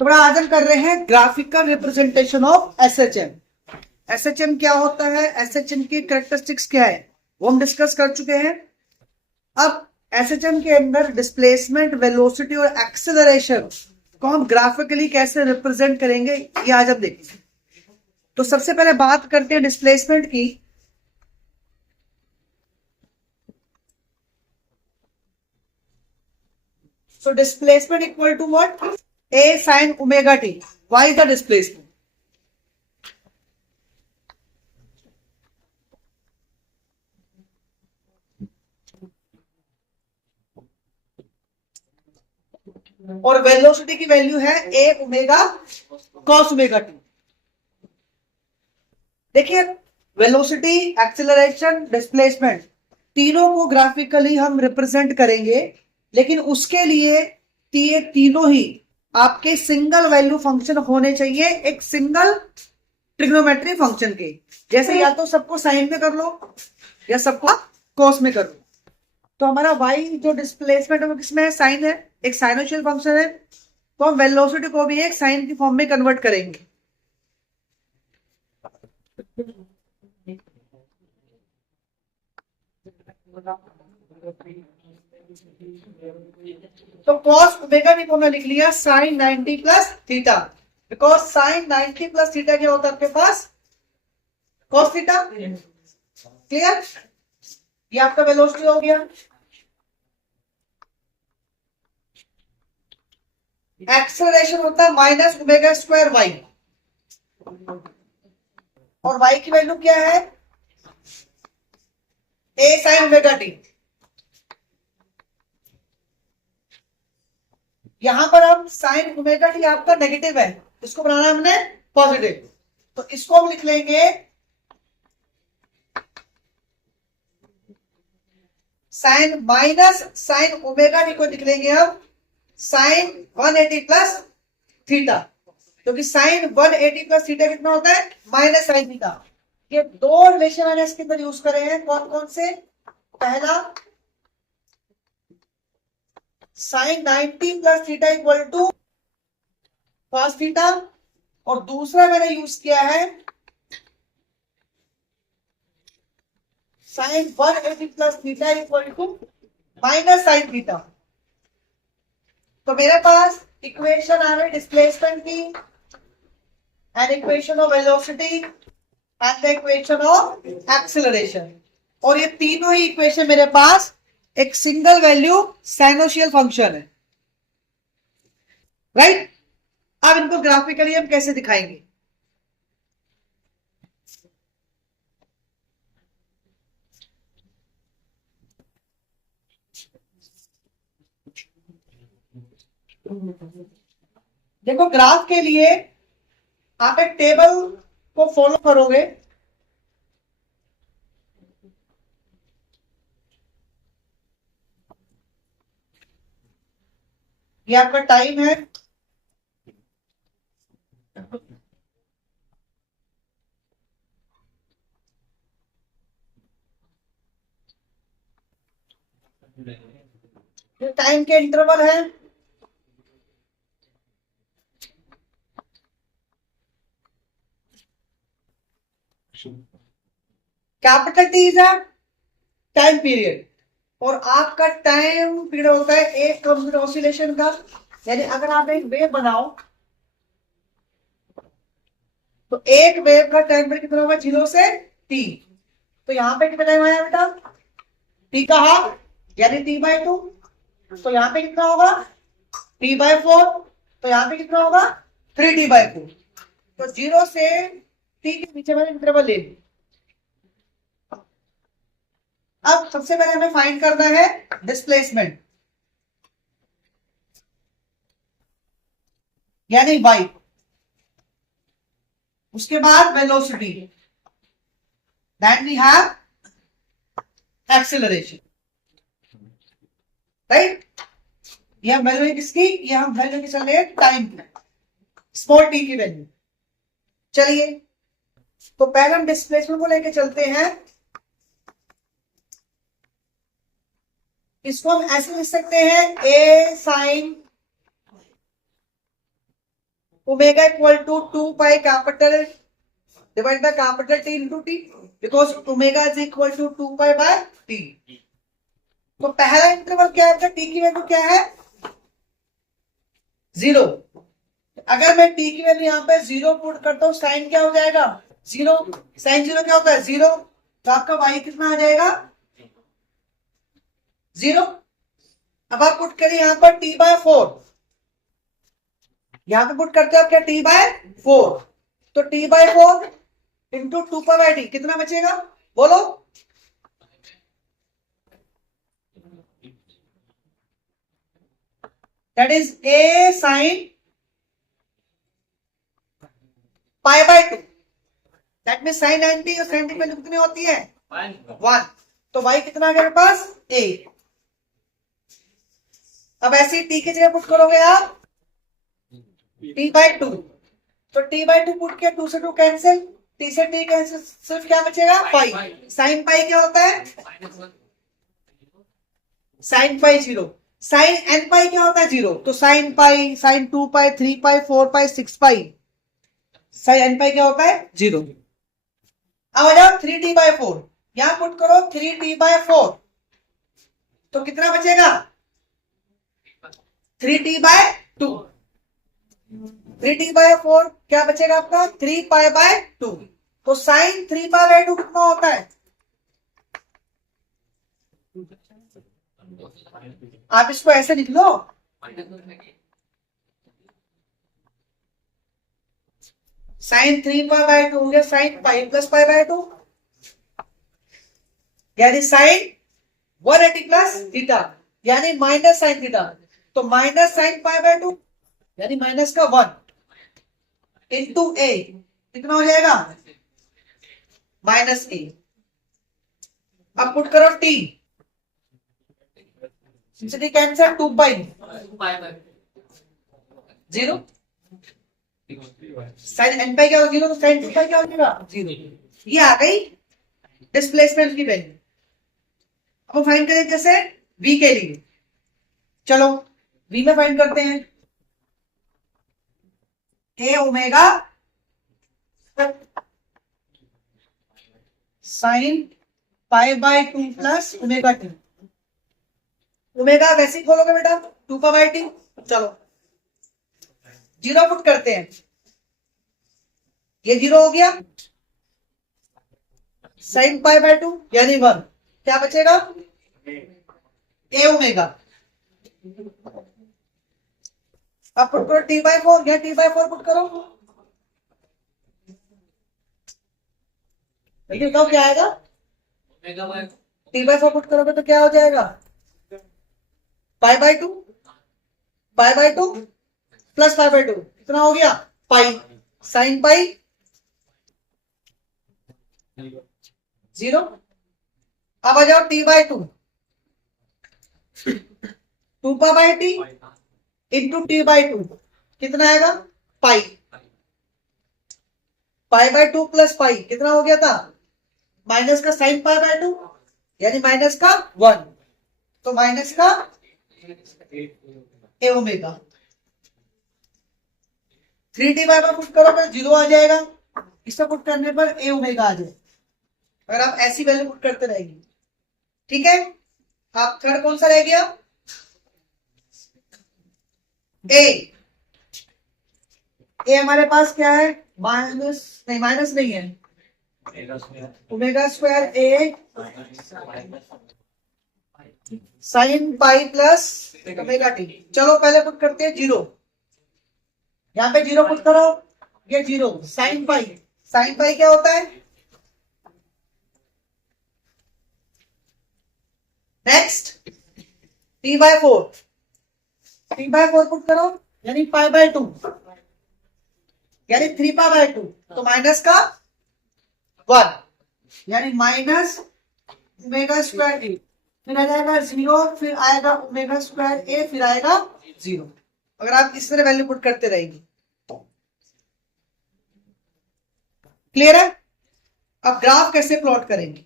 तो बड़ा आज हम कर रहे हैं graphical representation of SHM. SHM क्या होता है, एसएचएम की कैरेक्टरिस्टिक्स क्या है, वो हम डिस्कस कर चुके हैं। अब एसएचएम के अंदर डिस्प्लेसमेंट, वेलोसिटी और एक्सेलरेशन को हम ग्राफिकली कैसे रिप्रेजेंट करेंगे, ये आज हम देखेंगे। तो सबसे पहले बात करते हैं डिस्प्लेसमेंट की। So displacement equal to what? A sin omega t. Why is the displacement? और वेलोसिटी की वैल्यू है a omega cos omega T. देखिए, वेलोसिटी, एक्सेलरेशन, डिस्प्लेसमेंट तीनों को ग्राफिकली हम रिप्रेजेंट करेंगे, लेकिन उसके लिए ये तीनों ही आपके सिंगल वैल्यू फंक्शन होने चाहिए, एक सिंगल ट्रिग्नोमेट्री फंक्शन के। जैसे या तो सबको साइन में कर लो या सबको कॉस में कर लो। तो हमारा y जो डिस्प्लेसमेंट है किसमें है, साइन है, एक साइनोशियल फंक्शन है। तो हम वेलोसिटी को भी एक साइन की फॉर्म में कन्वर्ट करेंगे। तो cos ओमेगा टी को हमने लिख लिया sin 90 plus theta, because sin 90 plus theta क्या होता है आपके पास, cos थीटा। क्लियर? ये आपका वेलोसिटी हो गया। एक्सेलरेशन होता है माइनस ओमेगा स्क्वायर वाई, और y की वैल्यू क्या है, a sin ओमेगा टी। यहां पर हम sin ओमेगा टी आपका नेगेटिव है, इसको बनाना है हमने पॉजिटिव, तो इसको हम लिख लेंगे sine minus sine omega T को लिख लेंगे हम साइन 180 प्लस थीटा, क्योंकि साइन 180 प्लस थीटा कितना होता है, माइनस साइन थीटा। ये दो रिलेशन मैंने इसके अंदर यूज करे हैं, कौन कौन से, पहला sine 90 plus theta equal to cos theta, और दूसरा मैंने यूज किया है sine 180 plus theta equal to minus sine theta. तो मेरे पास इक्वेशन आ रही डिस्प्लेसमेंट की, and equation of velocity and the equation of acceleration, और ये तीनों ही इक्वेशन मेरे पास एक सिंगल वैल्यू साइनोशियल फंक्शन है, राइट? अब इनको ग्राफिकली हम कैसे दिखाएंगे? देखो, ग्राफ के लिए आप एक टेबल को फॉलो करोगे। ये आपका टाइम है, ये टाइम के इंटरवल है, capital T is a time period, और आपका टाइम पीरियड होता है एक कंप्यूटर ऑसिलेशन का। यानी अगर आप एक वेव बनाओ तो एक वेव का टाइम पीरियड कितना होगा, 0 से t। तो यहां पे कितना टाइम आया बेटा, t का हाफ यानी t/2। तो यहां पे कितना होगा, t/4। तो यहां पे कितना होगा, 3t/4। तो 0 से t के पीछे मैंने इंटरवल ले ली। अब सबसे पहले हमें फाइंड करना है डिस्प्लेसमेंट, यानी y। उसके बाद velocity, then we have acceleration, right? ये हम वैल्यू किसकी, ये हम वैल्यू की चल रहे हैं टाइम की, स्मॉल टी की वैल्यू। चलिए, तो पहले हम डिस्प्लेसमेंट को लेके चलते हैं। इसको हम ऐसे लिख सकते हैं a sine omega equal to 2 pi capital divide by capital T into T, because omega is equal to 2 pi by T. तो पहला इंटरवल क्या है, टी की वैल्यू क्या है, 0। अगर मैं टी की वैल्यू यहाँ पे 0 पुट करता हूँ, साइन क्या हो जाएगा 0, साइन 0 क्या होता है 0, तो आपका वाई कितना आ जाएगा 0। अब आप पुट करिए यहाँ पर टी बाय 4, यहाँ पे पुट करते हो क्या टी बाय 4, तो T by 4 into 2 pi by T कितना बचेगा बोलो, that is a sine pi by 2, that mean sine 90 और साइन टी वैल्यू कितनी होती है 1, तो वाई कितना आ गया मेरे पास ए। अब ऐसे ही टी की जगह पुट करोगे आप टी बाय 2, तो टी बाय 2 पुट किया, 2 से 2 कैंसिल, टी से टी कैंसिल, सिर्फ क्या बचेगा पाई, साइन पाई क्या होता है साइन पाई 0, साइन एन पाई क्या होता है 0, तो साइन पाई, साइन 2 पाई, 3 पाई, 4 पाई, 6 पाई, साइन एन पाई क्या होता है 0। अब आ जाओ 3t बाय 4, यहां पुट करो 3t बाय 4, तो कितना बचेगा 3t बाय 2, 3t बाय 4 क्या बचेगा आपका 3 पाई बाय 2, तो साइन 3 पाई बाय 2 कितना होता है, आप इसको ऐसे लिख लो, साइन 3 पाई बाय 2 हो गया sign pi plus pi by 2, यानी साइन 180 प्लस थीटा, यानी माइनस साइन थीटा, तो माइनस साइन पाई बाय 2 यानी माइनस का 1 इंटू ए कितना हो जाएगा माइनस ए। अब पुट करो टी, कैंसर 2 पाई 0, साइन एन पाई क्या होगा 0, तो साइन 2 पाई क्या हो जाएगा 0। ये आ गई डिस्प्लेसमेंट की वैल्यू। अब फाइंड करें कैसे v के लिए, चलो v में फाइंड करते हैं, A omega sine pi by 2 plus omega t, omega वैसे ही खोलोगे बेटा 2 पाई बाय टी, चलो 0 पुट करते हैं, ये 0 हो गया, साइन पाई बाय 2 यानी 1, क्या बचेगा ए ओमेगा। अब पुट करो टी बाय 4, या टी बाय 4 पुट करो, लेकिन कब क्या आएगा टी बाय 4 पुट करोगे तो क्या हो जाएगा पाई by 2, pi by 2 plus pi by 2 कितना हो गया पाई, साइन पाई 0। अब आ जाओ T by 2, 2 pi by T into T by 2 कितना आएगा पाई, पाई बाय 2 प्लस पाई कितना हो गया था माइनस का साइन पाई बाय 2 यानी माइनस का 1, तो माइनस का ए ओमेगा, 3t बाय पर पुट करोगे 0 आ जाएगा, इसको पुट करने पर ए ओमेगा आ जाए, अगर आप ऐसी वैल्यू पुट करते रहेंगे। ठीक है, आप थर्ड कौन सा रह गया ए, ए हमारे पास क्या है माइनस नहीं है, omega square A sine pi plus omega t, चलो पहले पुट करते हैं 0, यहां पे 0 पुट करो, ये 0 साइन पाई क्या होता है next T by 4, T by 4 put करो यानी पाई बाय 2 यानी 3 पाई बाय 2, तो माइनस का 1 यानी माइनस ओमेगा स्क्वायर ए, फिर आ जाएगा 0, फिर आएगा ओमेगा स्क्वायर ए, फिर आएगा 0। अगर आप इस तरह वैल्यू पुट करते रहेंगे, क्लियर है। अब ग्राफ कैसे प्लॉट करेंगे,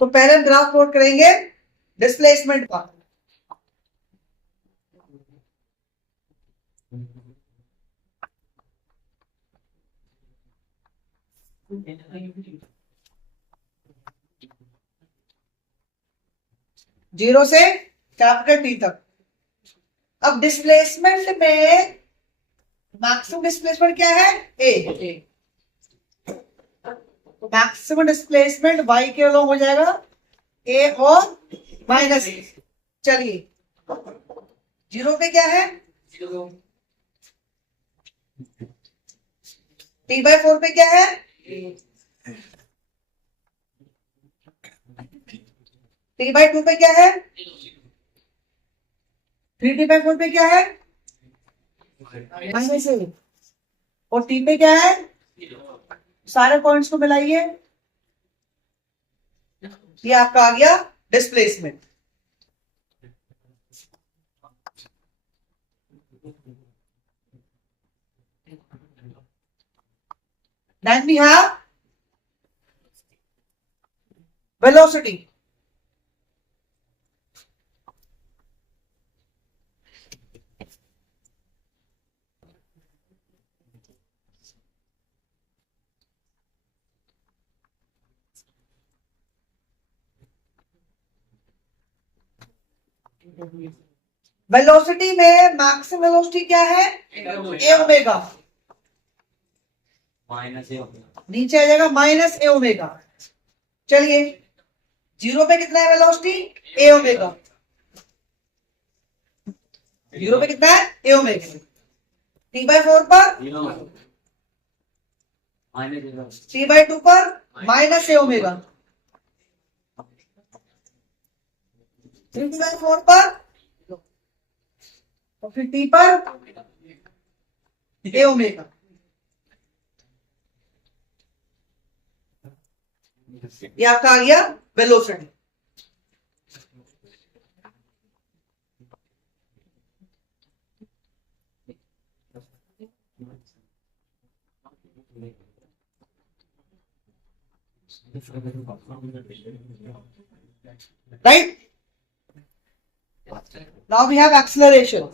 तो पहले हम ग्राफ प्लॉट करेंगे डिस्प्लेसमेंट का। जीरो से कैपिटल टी तक। अब डिस्प्लेसमेंट में मैक्सिमम डिस्प्लेसमेंट क्या है? ए। मैक्सिमम डिस्प्लेसमेंट वाई के अलोंग हो जाएगा, ए और माइनस ए। चलिए, जीरो पे क्या है? टी बाई फोर पे क्या है? टी बाई टू पे क्या है? थ्री टी बाई फोर पे क्या है? माइनस ए। और टी पे क्या है? सारे पॉइंट्स को मिलाइए, ये आपका आ गया displacement. Then we have velocity. Velocity में मैक्सिमम वेलोसिटी क्या है? ए ओमेगा। नीचे आ जाएगा माइनस ए ओमेगा। चलिए, जीरो पे कितना है वेलोसिटी? ए ओमेगा। जीरो पे कितना है? ए ओमेगा। टी बाई फोर पर, टी बाई टू पर minus A omega. Three T by four पर और फिर टी पर ए ओमेगा। ये आपका आ गया velocity. Right? Now we have acceleration.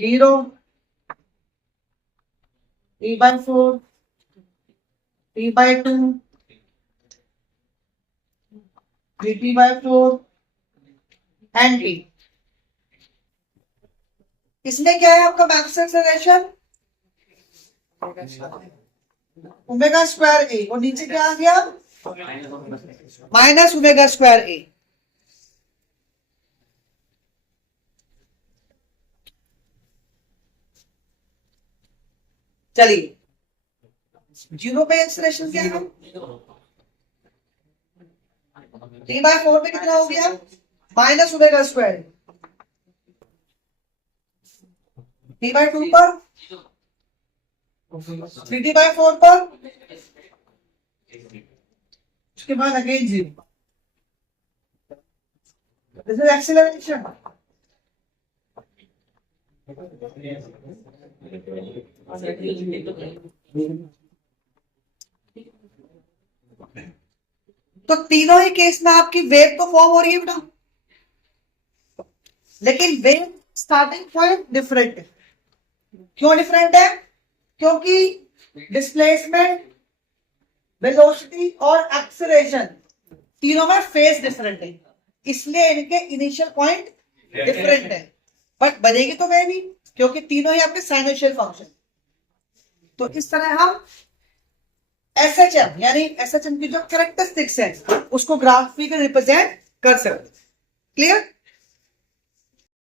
Zero, t by four, t by two, 3t by four and t। इसमें क्या है आपका मैक्सिमम एक्सेलरेशन? ओमेगा स्क्वायर ए, और नीचे क्या आ गया? माइनस ओमेगा स्क्वायर ए। चलिए, जीरो पे एक्सेलरेशन क्या है? टी बाई फोर पे कितना हो गया? Minus omega square. T by two पर, थ्री टी बाई फोर पर, उसके बाद again zero. This is acceleration. तो तीनों ही केस में आपकी वेव तो फॉर्म हो रही है बेटा, लेकिन वेव स्टार्टिंग पॉइंट डिफरेंट है। क्यों डिफरेंट है? क्योंकि डिस्प्लेसमेंट, वेलोसिटी और एक्सेलरेशन तीनों में फेज डिफरेंट है, इसलिए इनके इनिशियल पॉइंट डिफरेंट है। बट बनेगी तो वेव ही, क्योंकि तीनों ही आपके साइनोशियल फंक्शन। तो इस तरह हम एसएचएम यानी एसएचएम की जो कैरेक्टरिस्टिक्स है उसको ग्राफिकली रिप्रेजेंट कर सकते। क्लियर?